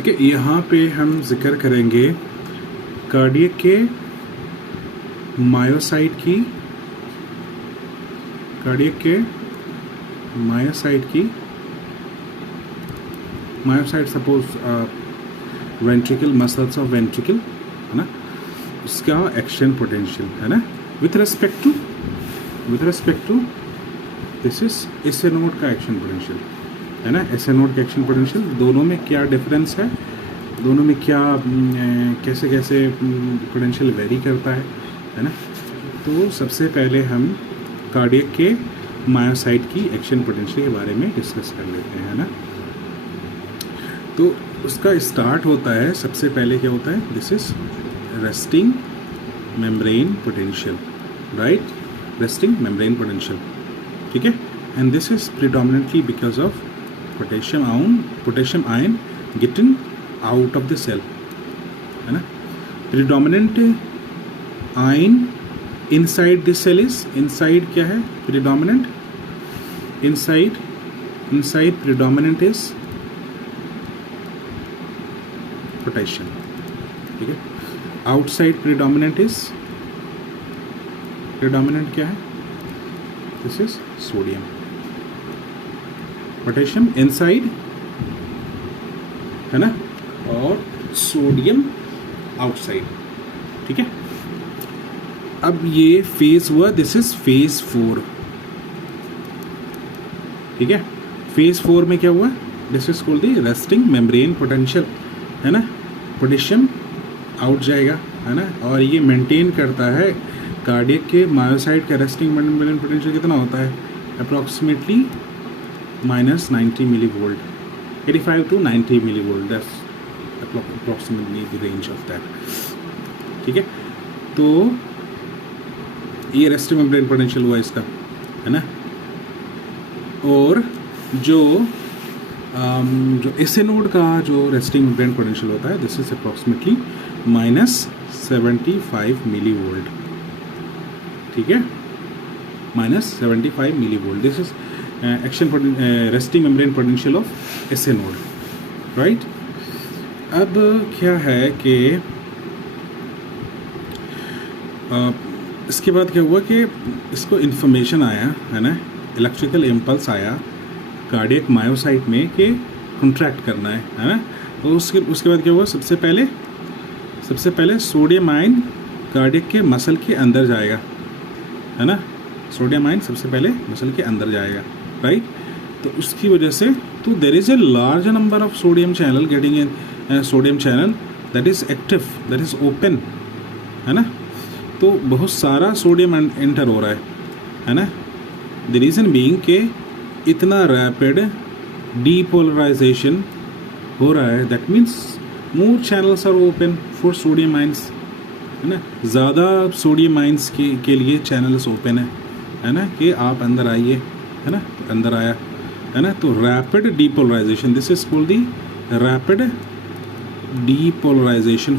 ठीक है, यहाँ पे हम जिक्र करेंगे कार्डियक के मायोसाइट की, कार्डियक के myocyte suppose ventricle, muscles of ventricle, है ना, उसका एक्शन पोटेंशियल, है ना, with respect to this is SA node का एक्शन पोटेंशियल, है ना, एसए नोड का एक्शन पोटेंशियल, दोनों में क्या डिफरेंस है, दोनों में क्या कैसे कैसे पोटेंशियल वेरी करता है ना। तो सबसे पहले हम कार्डियक के मायोसाइट की एक्शन पोटेंशियल के बारे में डिस्कस कर लेते हैं, है ना। तो उसका स्टार्ट होता है, सबसे पहले क्या होता है, this is resting membrane potential, right, resting membrane potential, ठीक है। And this is predominantly because of potassium ion getting out of the cell, है ना। Predominant ion inside this cell is, inside क्या है, predominant, inside predominant is potassium, ठीक है। Outside predominant क्या है, this is sodium, potassium inside, है ना, और सोडियम आउटसाइड, ठीक है। अब ये फेज हुआ, दिस इज फेज 4, ठीक है। फेज 4 में क्या हुआ, this is called the resting membrane potential, है ना, पोटेशियम आउट जाएगा, है ना, और ये मेंटेन करता है कार्डियक के मायोसाइट का रेस्टिंग मेम्ब्रेन पोटेंशियल कितना होता है, approximately -90 millivolt, 85 to 90 millivolt, that's approximately the range of that, ठीक है। तो ये रेस्टिंग मेम्ब्रेन पोटेंशियल हुआ इसका, है ना। और जो एसए नोड का जो रेस्टिंग मेम्ब्रेन पोटेंशियल होता है, this is approximately -75 millivolt, ठीक है, -75 millivolt, this is action resting membrane potential of SA node, right. अब क्या है कि इसके बाद क्या हुआ कि इसको इन्फॉर्मेशन आया, है ना, इलेक्ट्रिकल इम्पल्स आया कार्डियक मायोसाइट में कि कॉन्ट्रैक्ट करना है ना। तो उसके बाद क्या हुआ, सबसे पहले सोडियम आयन कार्डियक के मसल के अंदर जाएगा, है ना, सोडियम आयन सबसे पहले मसल के अंदर जाएगा, राइट। तो उसकी वजह से तो there is a large number of sodium channel getting in, sodium channel that is active, that is open, है ना। तो बहुत सारा सोडियम एंटर हो रहा है ना। द रीज़न बीइंग के इतना रैपिड डीपोलराइजेशन हो रहा है, that means more channels are open for sodium ions, है ना, ज़्यादा सोडियम आइंस के लिए चैनल्स ओपन है ना, कि आप अंदर आइए, है ना, तो अंदर आया, है ना। तो rapid depolarisation, this is called the rapid depolarisation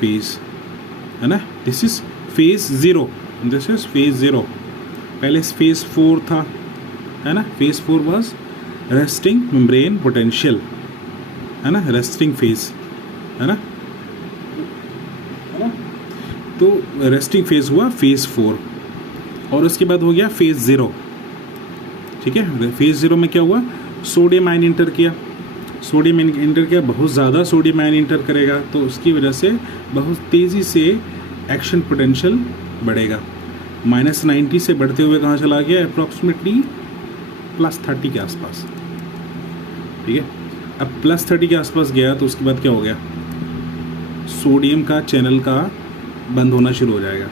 phase, है ना। This is phase 0, this is phase 0, पहले फेज 4 था, है ना। Phase 4 was resting membrane potential, है ना, रेस्टिंग फेज, है ना। तो रेस्टिंग फेज हुआ फेज 4, और उसके बाद हो गया फेज 0, ठीक है। फेज 0 में क्या हुआ, सोडियम आयन इंटर किया, बहुत ज़्यादा सोडियम आयन इंटर करेगा, तो उसकी वजह से बहुत तेज़ी से एक्शन पोटेंशियल बढ़ेगा, -90 से बढ़ते हुए कहाँ चला गया, अप्रॉक्सीमेटली +30 के आसपास, ठीक है। अब +30 के आसपास गया तो उसके बाद क्या हो गया, सोडियम का चैनल का बंद होना शुरू हो जाएगा,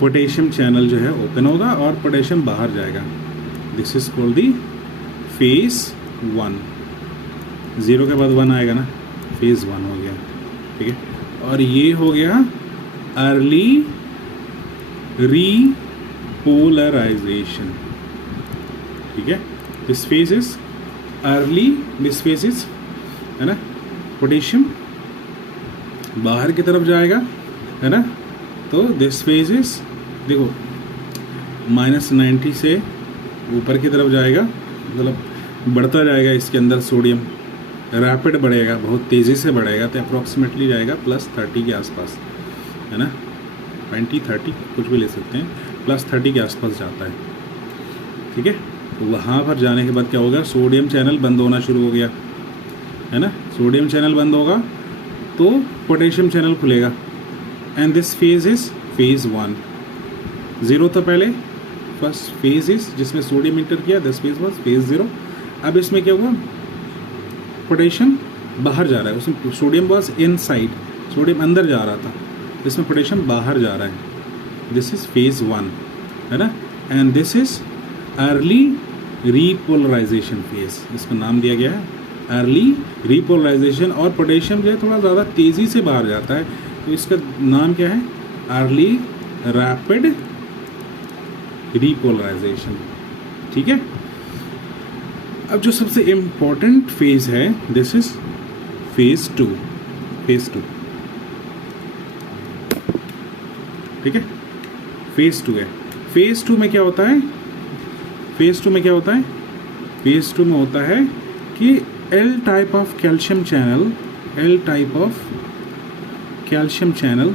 पोटेशियम चैनल जो है ओपन होगा और पोटेशियम बाहर जाएगा। This is called the phase 1, 0 के बाद 1 आएगा ना, फेज 1 हो गया, ठीक है। और ये हो गया अर्ली रीपोलराइजेशन, ठीक है। This phase is early, this phase is, है ना, पोटेशियम बाहर की तरफ जाएगा, है ना। तो दिस फेज इज, देखो, -90 से ऊपर की तरफ जाएगा, मतलब बढ़ता जाएगा इसके अंदर सोडियम, रैपिड बढ़ेगा, बहुत तेज़ी से बढ़ेगा, तो अप्रॉक्सीमेटली जाएगा +30 के आसपास, है ना, 20-30 कुछ भी ले सकते हैं, +30 के आसपास जाता है। ठीक है, तो वहाँ पर जाने के बाद क्या होगा, सोडियम चैनल बंद होना शुरू हो गया, है ना, सोडियम चैनल बंद होगा तो पोटेशियम चैनल खुलेगा। And this phase is phase 1, 0 तो पहले फर्स्ट फेज इज जिसमें सोडियम इंटर किया, दिस फेज वाज फेज 0। अब इसमें क्या हुआ, पोटेशियम बाहर जा रहा है, उसमें सोडियम वाज इनसाइड, सोडियम अंदर जा रहा था, इसमें पोटेशियम बाहर जा रहा है। दिस इज फेज 1, है ना। And this is early repolarisation phase, इसको नाम दिया गया है अर्ली रीपोलराइजेशन। और पोटेशियम जो है थोड़ा ज़्यादा तेज़ी से बाहर जाता है, तो इसका नाम क्या है, अर्ली रैपिड रीपोलराइजेशन। ठीक है, अब जो सबसे इम्पोर्टेंट फेज है, दिस इज फेज 2, फेज 2। ठीक है, फेज 2 है। फेज 2 में क्या होता है, फेज 2 में क्या होता है, फेज 2 में होता है कि L type of calcium channel, L type of calcium channel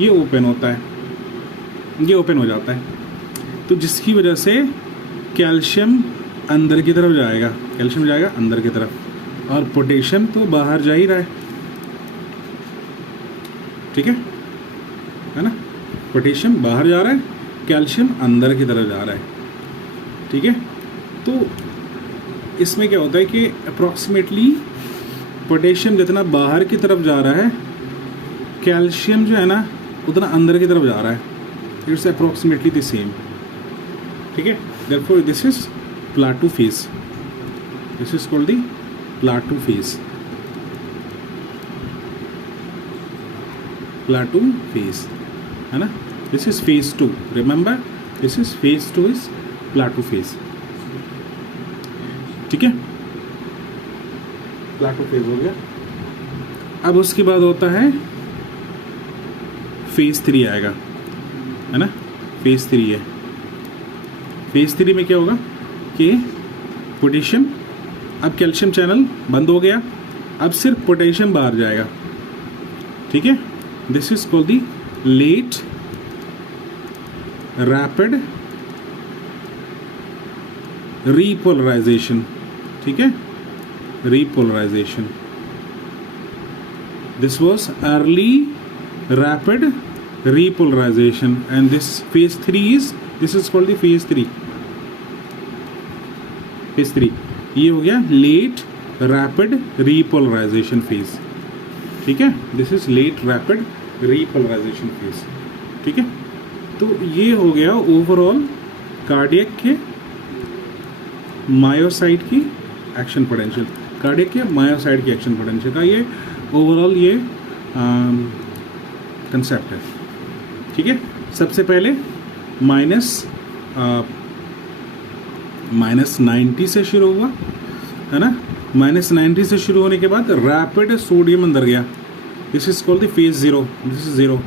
ये ओपन होता है, ये ओपन हो जाता है, तो जिसकी वजह से कैल्शियम अंदर की तरफ जाएगा, कैल्शियम जाएगा अंदर की तरफ, और पोटेशियम तो बाहर जा ही रहा है। ठीक है ना, पोटेशियम बाहर जा रहा है, कैल्शियम अंदर की तरफ जा रहा है। ठीक है, तो इसमें क्या होता है कि अप्रॉक्सीमेटली पोटेशियम जितना बाहर की तरफ जा रहा है, कैल्शियम जो है ना उतना अंदर की तरफ जा रहा है, इट्स अप्रॉक्सीमेटली द सेम। ठीक है, therefore this is plateau phase, this is called the plateau phase, plateau phase, है ना। this is phase 2, remember this is phase 2 is plateau phase। ठीक है, plateau phase हो गया। अब उसके बाद होता है फेज 3 आएगा, है ना, फेज 3 है। फेज 3 में क्या होगा कि पोटेशियम, अब कैल्शियम चैनल बंद हो गया, अब सिर्फ पोटेशियम बाहर जाएगा। ठीक है, this is called the late rapid repolarisation. ठीक है, repolarisation, this was early rapid repolarisation, and this phase 3 is, this is called the phase 3, phase 3 ये हो गया लेट रैपिड रीपोलराइजेशन फेज। ठीक है, this is late rapid repolarisation phase. ठीक है, तो ये हो गया ओवरऑल कार्डियक के मायोसाइट की एक्शन पोटेंशियल, कार्डियक के मायोसाइट की एक्शन पोटेंशियल का ये ओवरऑल ये कंसेप्ट है। ठीक है, सबसे पहले -90 से शुरू हुआ, है ना, -90 से शुरू होने के बाद रैपिड सोडियम अंदर गया, this is called the phase 0, this is 0,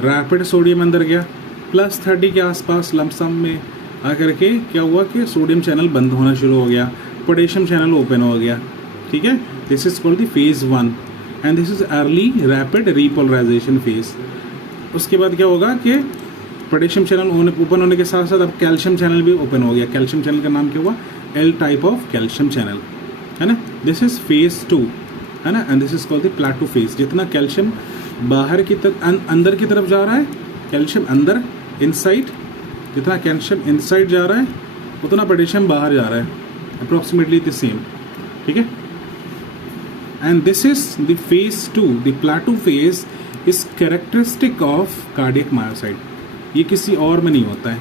rapid sodium अंदर गया, +30 के आसपास लमसम में आकर के क्या हुआ कि सोडियम चैनल बंद होना शुरू हो गया, पोटेशियम चैनल ओपन हो गया। ठीक है, this is called the phase 1 and this is early rapid repolarisation phase. उसके बाद क्या होगा कि पोटेशियम चैनल ओपन होने के साथ साथ अब कैल्शियम चैनल भी ओपन हो गया। कैल्शियम चैनल का नाम क्या हुआ, L type of calcium channel, है ना। दिस इज फेज 2, है ना, and this is called the plateau phase. जितना कैल्शियम बाहर की तरफ अंदर की तरफ जा रहा है, कैल्शियम अंदर इनसाइड, जितना कैल्शियम इनसाइड जा रहा है उतना पोटेशियम बाहर जा रहा है, अप्रॉक्सीमेटली द सेम। ठीक है, and this is the phase 2, the plateau phase is characteristic of cardiac myocyte. ये किसी और में नहीं होता है,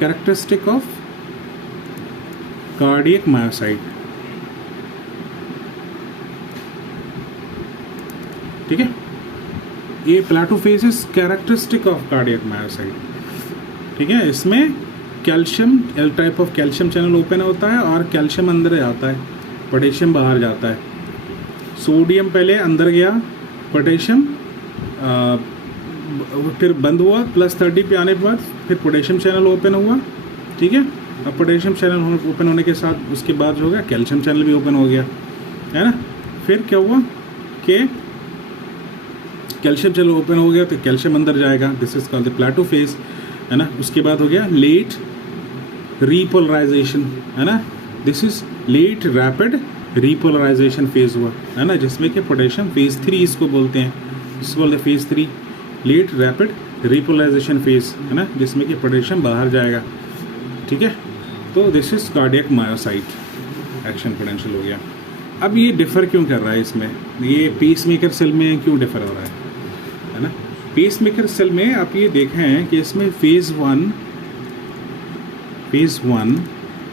कैरेक्टरिस्टिक ऑफ कार्डियक मायोसाइट। ठीक है, ये plateau phase is characteristic of cardiac myocyte. ठीक है, इसमें calcium, L type of calcium channel open होता है और कैल्शियम अंदर जाता है, पोटेशियम बाहर जाता है। सोडियम पहले अंदर गया, पोटेशियम फिर बंद हुआ, +30 पे आने के बाद फिर पोटेशियम चैनल ओपन हुआ। ठीक है, अब पोटेशियम चैनल ओपन होने के साथ उसके बाद जो हो गया कैल्शियम चैनल भी ओपन हो गया, है ना। फिर क्या हुआ कि कैल्शियम चैनल ओपन हो गया तो कैल्शियम अंदर जाएगा, this is called the plateau phase, है ना। उसके बाद हो गया लेट रीपोलराइजेशन, है ना, this is late rapid repolarisation phase हुआ, है ना, जिसमें कि पोटेशियम फेज 3 इसको बोलते हैं, इसको बोलते हैं phase 3 late rapid repolarisation phase, है ना, जिसमें कि पोटेशियम बाहर जाएगा, ठीक है। तो this is cardiac myocyte action potential हो गया। अब ये डिफर क्यों कर रहा है इसमें, ये पेसमेकर सेल में क्यों डिफर हो रहा है ना। पेसमेकर सेल में आप ये देखें कि इसमें phase 1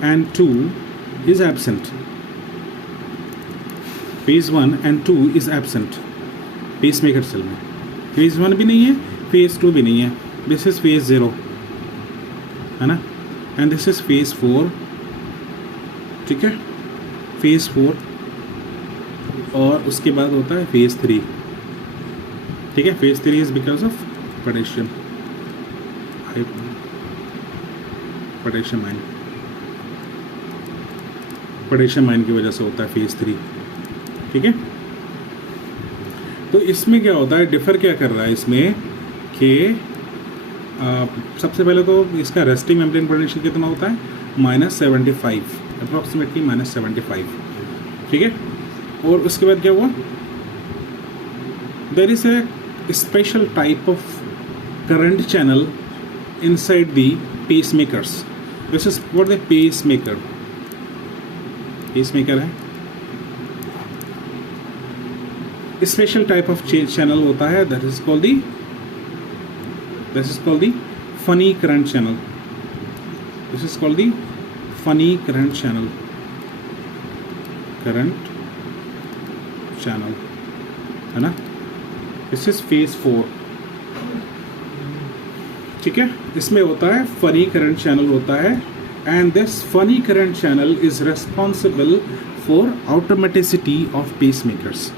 and 2 is absent, phase 1 and 2 is absent pacemaker cell में, फेज 1 भी नहीं है, फेज 2 भी नहीं है, दिस इज फेज 0, है ना, एंड दिस इज फेज 4, ठीक है, फेज 4, और उसके बाद होता है फेज 3, ठीक है। Phase 3 is because of potassium ion की वजह से होता है फेज 3, ठीक है। तो इसमें क्या होता है, डिफर क्या कर रहा है इसमें कि सबसे पहले तो इसका रेस्टिंग मेम्ब्रेन पोटेंशियल कितना होता है, -75, अप्रॉक्सीमेटली -75, ठीक है। और उसके बाद क्या हुआ, there is a special type of current channel inside the pacemakers, this is what the pacemaker है, स्पेशल टाइप ऑफ चैनल होता है, that is called the funny current channel, this is called the funny current channel, है ना, this is phase 4, ठीक है। इसमें होता है फनी करंट चैनल होता है, and this funny current channel is responsible for automaticity of pacemakers,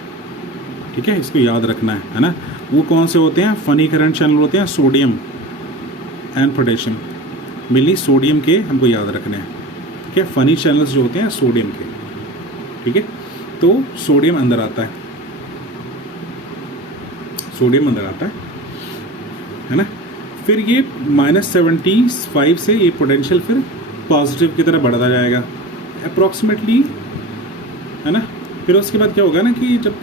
ठीक है, इसको याद रखना है ना। वो कौन से होते हैं, फनी करंट चैनल होते हैं sodium and potassium, mainly sodium के हमको याद रखने हैं, ठीक है। फनी चैनल्स जो होते हैं सोडियम के, ठीक है। तो सोडियम अंदर आता है, है ना। फिर ये -75 से ये पोटेंशियल फिर पॉजिटिव की तरफ बढ़ता जाएगा अप्रॉक्सीमेटली, है ना। फिर उसके बाद क्या होगा ना कि जब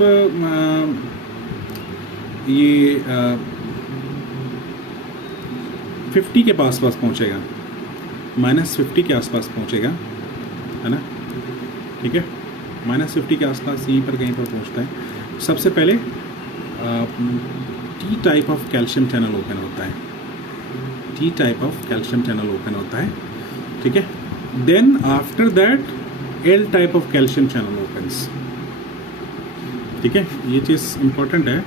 ये 50 के पास पहुंचेगा, -50 के आसपास पहुंचेगा, है ना, ठीक है, -50 के आसपास कहीं पर पहुंचता है। सबसे पहले T type of calcium channel open होता है, ठीक है। Then after that L type of calcium channel opens, ठीक है, ये चीज़ इंपॉर्टेंट है,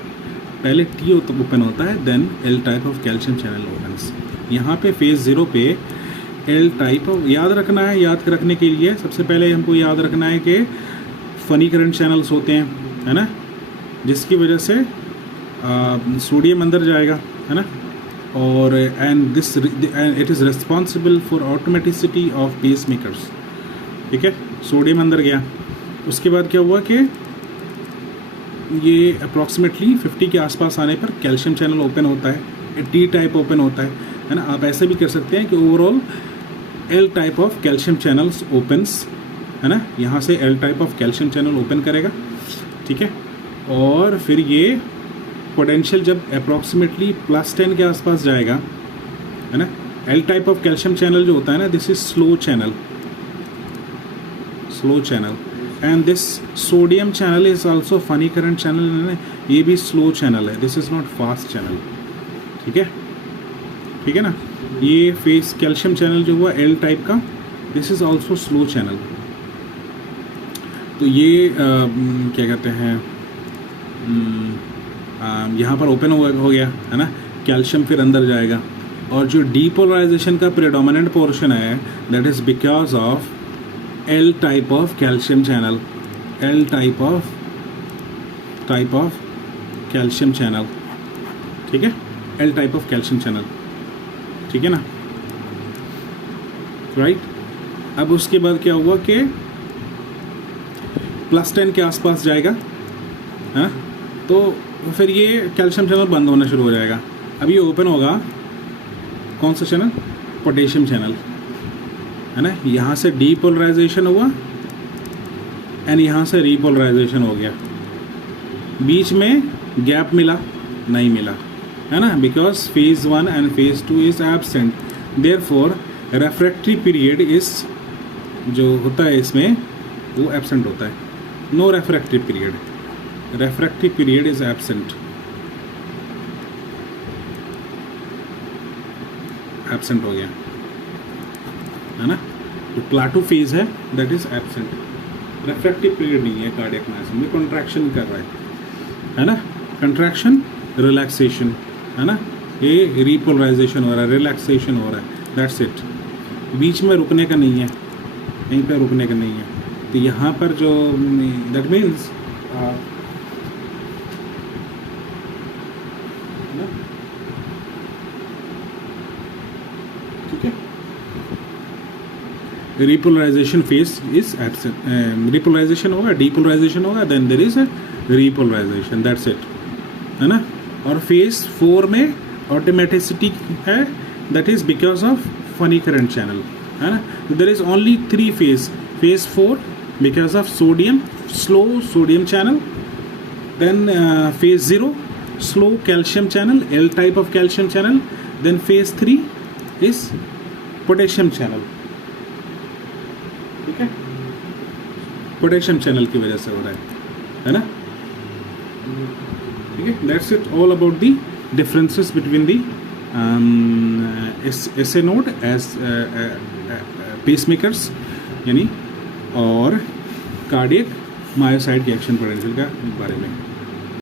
पहले टी ओपन होता है, then L type of calcium channel opens. यहाँ पे फेज 0 पे एल टाइप ऑफ याद रखने के लिए सबसे पहले हमको याद रखना है कि फनी करंट चैनल्स होते हैं, है ना, जिसकी वजह से सोडियम अंदर जाएगा, है ना, और and it is responsible for automaticity of pacemakers, ठीक है। सोडियम अंदर गया, उसके बाद क्या हुआ कि ये अप्रॉक्सीमेटली 50 के आसपास आने पर कैल्शियम चैनल ओपन होता है, टी टाइप ओपन होता है ना। आप ऐसे भी कर सकते हैं कि overall L type of calcium channels opens, है ना, यहाँ से L type of calcium channel open करेगा, ठीक है। और फिर ये पोटेंशियल जब अप्रॉक्सीमेटली +10 के आसपास जाएगा, है ना, L type of calcium channel जो होता है ना, this is slow channel, and this sodium channel is also funny current channel, ये भी स्लो चैनल है, this is not fast channel, ठीक है ना। ये फेस कैल्शियम चैनल जो हुआ एल टाइप का, this is also slow channel. तो ये क्या कहते हैं, यहाँ पर ओपन हो गया, है ना, कैल्शियम फिर अंदर जाएगा, और जो डीपोलराइजेशन का प्रेडोमिनेंट पोर्शन है that is because of L type of calcium channel, L type of calcium channel, ठीक है, L type of calcium channel, ठीक है ना, राइट। अब उसके बाद क्या हुआ कि +10 के आसपास जाएगा, हाँ, तो फिर ये कैल्शियम चैनल बंद होना शुरू हो जाएगा। अब ये ओपन होगा कौन सा चैनल, पोटेशियम चैनल, है ना। यहाँ से डीपोलराइजेशन हुआ एंड यहाँ से रीपोलराइजेशन हो गया, बीच में गैप मिला नहीं मिला, है ना, because phase 1 and phase 2 is absent, therefore refractory period is जो होता है इसमें वो एब्सेंट होता है, no refractory period, refractory period is absent, absent हो गया, है ना। जो प्लाटो फेज है that is absent, refractive period नहीं है कार्डियक मायोसिन में, कॉन्ट्रैक्शन कर रहा है ना, कंट्रैक्शन रिलैक्सेशन, है ना, ये रीपोलराइजेशन हो रहा है, रिलैक्सेशन हो रहा है, दैट्स इट, बीच में रुकने का नहीं है, कहीं पे रुकने का नहीं है। तो यहाँ पर जो दैट मीन्स ठीक है, repolarization phase is absent, repolarization होगा, डीपोलराइजेशन होगा, then there is a repolarization, that's it, है ना। और फेज 4 में ऑटोमेटिसिटी है, that is because of funny current channel, है ना। There is only 3 phase, phase 4 because of sodium, slow sodium channel, then phase 0 slow calcium channel, L type of calcium channel, then phase 3 is potassium channel, ठीक है, potassium channel की वजह से हो रहा है ना, ठीक है। That's it all about the differences between the SA node as pacemakers यानी और कार्डियक मायोसाइट के एक्शन पोटेंशियल का बारे में।